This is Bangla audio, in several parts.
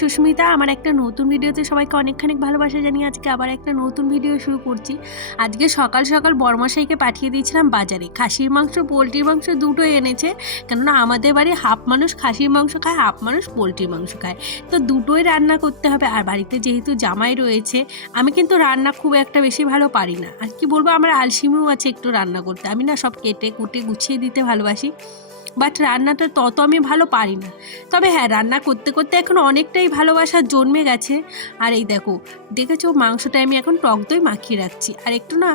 সুস্মিতা। আমার একটা নতুন ভিডিওতে সবাইকে অনেকখানি ভালোবাসা জানিয়ে আজকে আবার একটা নতুন ভিডিও শুরু করছি। আজকে সকাল সকাল বড়মশাইকে পাঠিয়ে দিয়েছিলাম বাজারে। খাসির মাংস পোলট্রির মাংস দুটোই এনেছে, কেননা আমাদের বাড়ি হাফ মানুষ খাসির মাংস খায়, হাফ মানুষ পোলট্রির মাংস খায়। তো দুটোই রান্না করতে হবে। আর বাড়িতে যেহেতু জামাই রয়েছে, আমি কিন্তু রান্না খুব একটা বেশি ভালো পারি না। আর কি বলবো, আমার আলসিমিও আছে একটু রান্না করতে। আমি না সব কেটে কুটে গুছিয়ে দিতে ভালোবাসি, বাট রান্নাটা তত আমি ভালো পারি না। তবে হ্যাঁ, রান্না করতে করতে এখন অনেকটাই ভালোবাসা জন্মে গেছে। আর এই দেখো, দেখেছো মাংসটা আমি এখন টক দই মাখিয়ে রাখছি। আর একটু না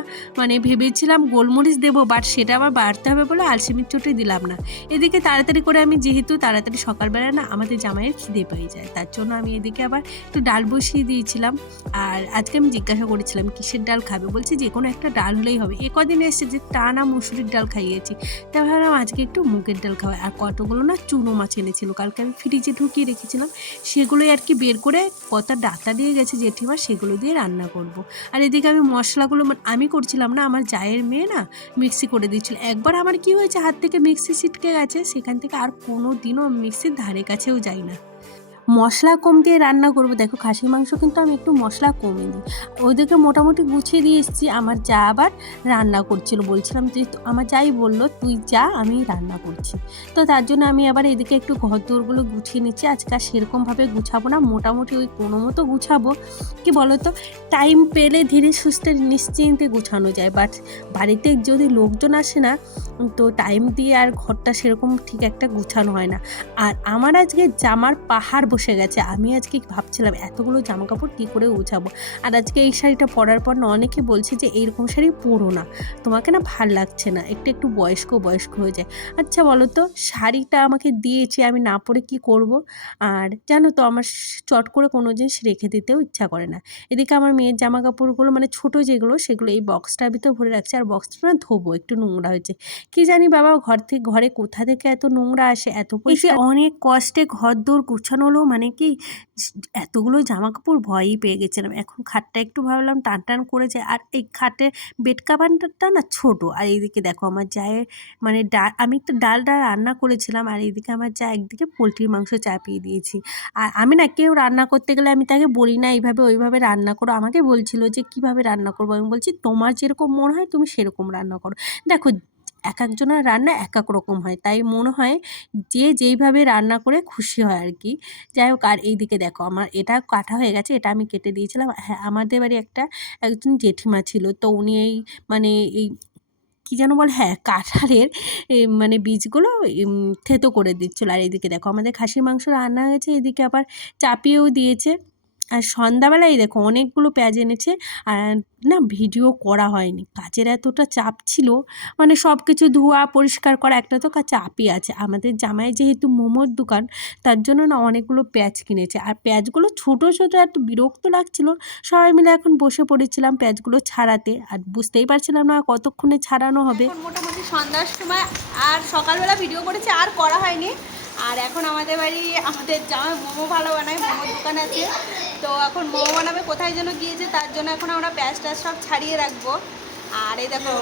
ভেবেছিলাম গোলমরিচ দেবো, বাট সেটা আবার বাড়তে হবে বলে আলসেমির চোটে দিলাম না। এদিকে তাড়াতাড়ি করে আমি যেহেতু তাড়াতাড়ি সকালবেলা না আমাদের জামাইয়ের খিদে পেয়ে যায়, তার জন্য আমি এদিকে আবার একটু ডাল বসিয়ে দিয়েছিলাম। আর আজকে আমি জিজ্ঞাসা করেছিলাম কিসের ডাল খাবে, বলছি যে কোনো একটা ডাল হলেই হবে। এ কদিন এসছে যে টানা মুসুরির ডাল খাইয়েছি, তাই ভাবলাম আজকে একটু মুগের ডাল খাওয়াই। আর কতগুলো না চুনো মাছ এনেছিল, কালকে আমি ফ্রিজে ঢুকিয়ে রেখেছিলাম, সেগুলোই আর কি বের করে কত ডাটা দিয়ে গেছে জেঠিমা, সেগুলো দিয়ে রান্না করব। আর এদিকে আমি মশলাগুলো আমি করছিলাম না, আমার জায়ের মেয়ে না মিক্সি করে দিচ্ছিল। একবার আমার কি হয়েছে, হাত থেকে মিক্সি ছিটকে গেছে, সেখান থেকে আর কোনো দিনও মিক্সির ধারে কাছেও যাই না। মশলা কম দিয়ে রান্না করব। দেখো খাসির মাংস কিন্তু আমি একটু মশলা কমই দিই। ওইদিকে মোটামুটি গুছিয়ে দিয়ে এসেছি, আমার যা আবার রান্না করছিল। বলছিলাম যে আমার যাই বললো তুই যা, আমি রান্না করছি। তো তার জন্য আমি আবার এদিকে একটু ঘর দোরগুলো গুছিয়ে নিচ্ছি। আজকে আর সেরকমভাবে গুছাবো না, মোটামুটি ওই কোনো মতো গুছাবো। কি বলো তো, টাইম পেলে ধীরে সুস্থে নিশ্চিন্তে গুছানো যায়, বাট বাড়িতে যদি লোকজন আসে না, তো টাইম দিয়ে আর ঘরটা সেরকম ঠিক একটা গুছানো হয় না। আর আমার আজকে জামার পাহাড় বসে গেছে। আমি আজকে ভাবছিলাম এতগুলো জামা কাপড় কী করে গুছাবো। আর আজকে এই শাড়িটা পরার পর না অনেকে বলছে যে এইরকম শাড়ি পরো না, তোমাকে না ভাল লাগছে না, একটু একটু বয়স্ক বয়স্ক হয়ে যায়। আচ্ছা বলো তো, শাড়িটা আমাকে দিয়েছে, আমি না পরে কি করব? আর জানো তো আমার চট করে কোনো জিনিস রেখে দিতেও ইচ্ছা করে না। এদিকে আমার মেয়ের জামা কাপড়গুলো ছোটো যেগুলো, সেগুলো এই বক্সটার ভিতর ভরে রাখছে। আর বক্সটা না ধোবো, একটু নোংরা হয়েছে। কি জানি বাবা, ঘরে কোথা থেকে এত নোংরা আসে, এত পরিষ্কার। অনেক কষ্টে ঘরদোর গুছানো হলো, কি এতগুলো জামা কাপড় ভয়ই পেয়ে গেছিলাম। এখন খাটটা একটু ভাবলাম টান টান করেছে, আর এই খাটের বেড কাভারটা না ছোট। আর এইদিকে দেখো আমার জায়ের ডাল, আমি একটু ডালটা রান্না করেছিলাম, আর এইদিকে আমার যা একদিকে পোলট্রির মাংস চাপিয়ে দিয়েছি। আর আমি না, কেউ রান্না করতে গেলে আমি তাকে বলি না এইভাবে ওইভাবে রান্না করো। আমাকে বলছিল যে কিভাবে রান্না করবো, আমি বলছি তোমার যেরকম মনে হয় তুমি সেরকম রান্না করো। দেখো, এক একজনের রান্না এক এক রকম হয়, তাই মনে হয় যে যেইভাবে রান্না করে খুশি হয় আর কি। যাই হোক, আর এইদিকে দেখো আমার এটা কাটা হয়ে গেছে, এটা আমি কেটে দিয়েছিলাম। হ্যাঁ, আমাদের বাড়ি একজন জেঠিমা ছিল, তো উনি এই এই কী যেন বলে, হ্যাঁ কাঁঠালের বীজগুলো থেঁতো করে দিচ্ছিলো। আর এদিকে দেখো আমাদের খাসির মাংস রান্না হয়েছে, এদিকে আবার চাপিয়েও দিয়েছে। আর সন্ধ্যাবেলায় দেখো অনেকগুলো পেঁয়াজ এনেছে। আর না ভিডিও করা হয়নি, কাজের এতটা চাপ ছিল, সব কিছু ধোয়া পরিষ্কার করা, একটা তো চাপই আছে। আমাদের জামাই যেহেতু মোমোর দোকান, তার জন্য না অনেকগুলো পেঁয়াজ কিনেছে। আর পেঁয়াজগুলো ছোটো ছোটো, একটু বিরক্ত লাগছিল। সবাই মিলে এখন বসে পড়েছিলাম পেঁয়াজগুলো ছাড়াতে, আর বুঝতেই পারছিলাম না কতক্ষণে ছাড়ানো হবে। মোটামুটি সন্ধ্যার সময় আর সকালবেলা ভিডিও করেছে, আর করা হয়নি। আর এখন আমাদের বাড়ি আমাদের জামাই মোমো ভালো বানায়, মোমোর দোকান আছে, তো এখন মোমো বানাবে, কোথায় যেন গিয়েছে, তার জন্য এখন আমরা পেঁয়াজ টাজ সব ছাড়িয়ে রাখবো। আর এই দেখো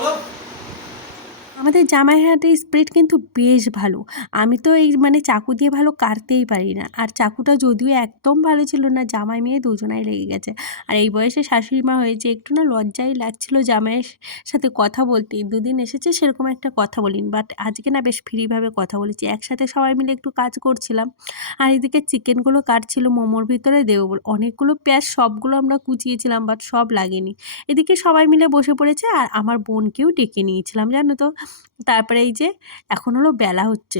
আমাদের জামাই হাতের স্পিড কিন্তু বেশ ভালো। আমি তো এই চাকু দিয়ে ভালো কাটতেই পারি না, আর চাকুটা যদিও একদম ভালো ছিল না, জামাই মেয়ে দুজনাই লেগে গেছে। আর এই বয়সে শাশুড়ি মা হয়েছে, একটু না লজ্জাই লাগছিল জামাইয়ের সাথে কথা বলতে। দুদিন এসেছে সেরকম একটা কথা বলিনি, বাট আজকে না বেশ ফ্রিভাবে কথা বলেছি, একসাথে সবাই মিলে একটু কাজ করছিলাম। আর এদিকে চিকেনগুলো কাটছিল মোমোর ভিতরে দেবো বলে, অনেকগুলো পেঁয়াজ সবগুলো আমরা কুচিয়েছিলাম, বাট সব লাগেনি। এদিকে সবাই মিলে বসে পড়েছে, আর আমার বোনকেও ডেকে নিয়েছিলাম জানো তো। তারপরে এই যে এখন হলো বেলা হচ্ছে।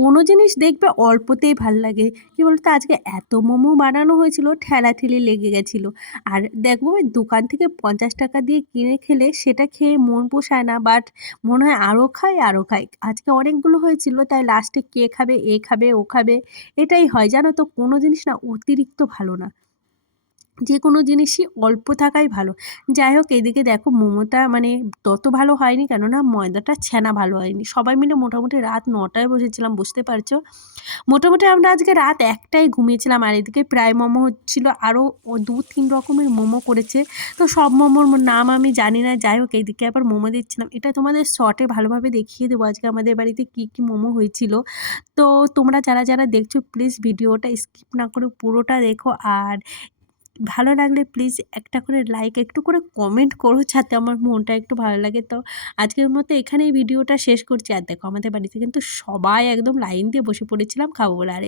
কোনো জিনিস দেখবে অল্পতেই ভাল লাগে। কী বলতো, আজকে এত মোমো বানানো হয়েছিল, ঠেলাঠেলি লেগে গেছিলো। আর দেখবো ওই দোকান থেকে 50 টাকা দিয়ে কিনে খেলে সেটা খেয়ে মন পোষায় না, বাট মনে হয় আরও খাই আরও খাই। আজকে অনেকগুলো হয়েছিল, তাই লাস্টে কে খাবে, এ খাবে ও খাবে, এটাই হয় জানো তো। কোনো জিনিস না অতিরিক্ত ভালো না। যে কোনো জিনিসই অল্প থাকাই ভালো। যাই হোক এদিকে দেখো মোমোটা মানে তত ভালো হয়নি, কেননা ময়দাটা ছ্যানা ভালো হয়নি। সবাই মিলে মোটামুটি রাত ৯টায় বসেছিলাম, বুঝতে পারছো। মোটামুটি আমরা আজকে রাত ১টায় ঘুমিয়েছিলাম। আর এদিকে প্রায় মোমো হচ্ছিল, আরও ২-৩ রকমের মোমো করেছে। তো সব মোমোর নাম আমি জানি না। যাই হোক এইদিকে আবার মোমো দিচ্ছিলাম, এটা তোমাদের শর্টে ভালোভাবে দেখিয়ে দেবো আজকে আমাদের বাড়িতে কী কী মোমো হয়েছিল। তো তোমরা যারা যারা দেখছো প্লিজ ভিডিওটা স্কিপ না করে পুরোটা দেখো। আর ভালো লাগলে প্লিজ একটা করে লাইক, একটু করে কমেন্ট করো, যাতে আমার মনটা একটু ভালো লাগে। তো আজকের মতো এখানেই ভিডিওটা শেষ করছি। আর দেখো আমাদের বাড়িতে কিন্তু সবাই একদম লাইন দিয়ে বসে পড়েছিলাম খাবো বলে। আর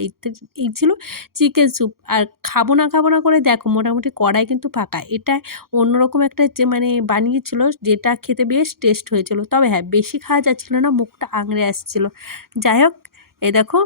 এই ছিল চিকেন স্যুপ। আর খাবো না খাবো না করে দেখো মোটামুটি কড়াই কিন্তু ফাঁকা। এটা অন্যরকম একটা যে মানে বানিয়েছিল, যেটা খেতে বেশ টেস্ট হয়েছিল। তবে হ্যাঁ, বেশি খাওয়া যাচ্ছিল না, মুখটা আঙড়ে আসছিল। যাই হোক, এই দেখো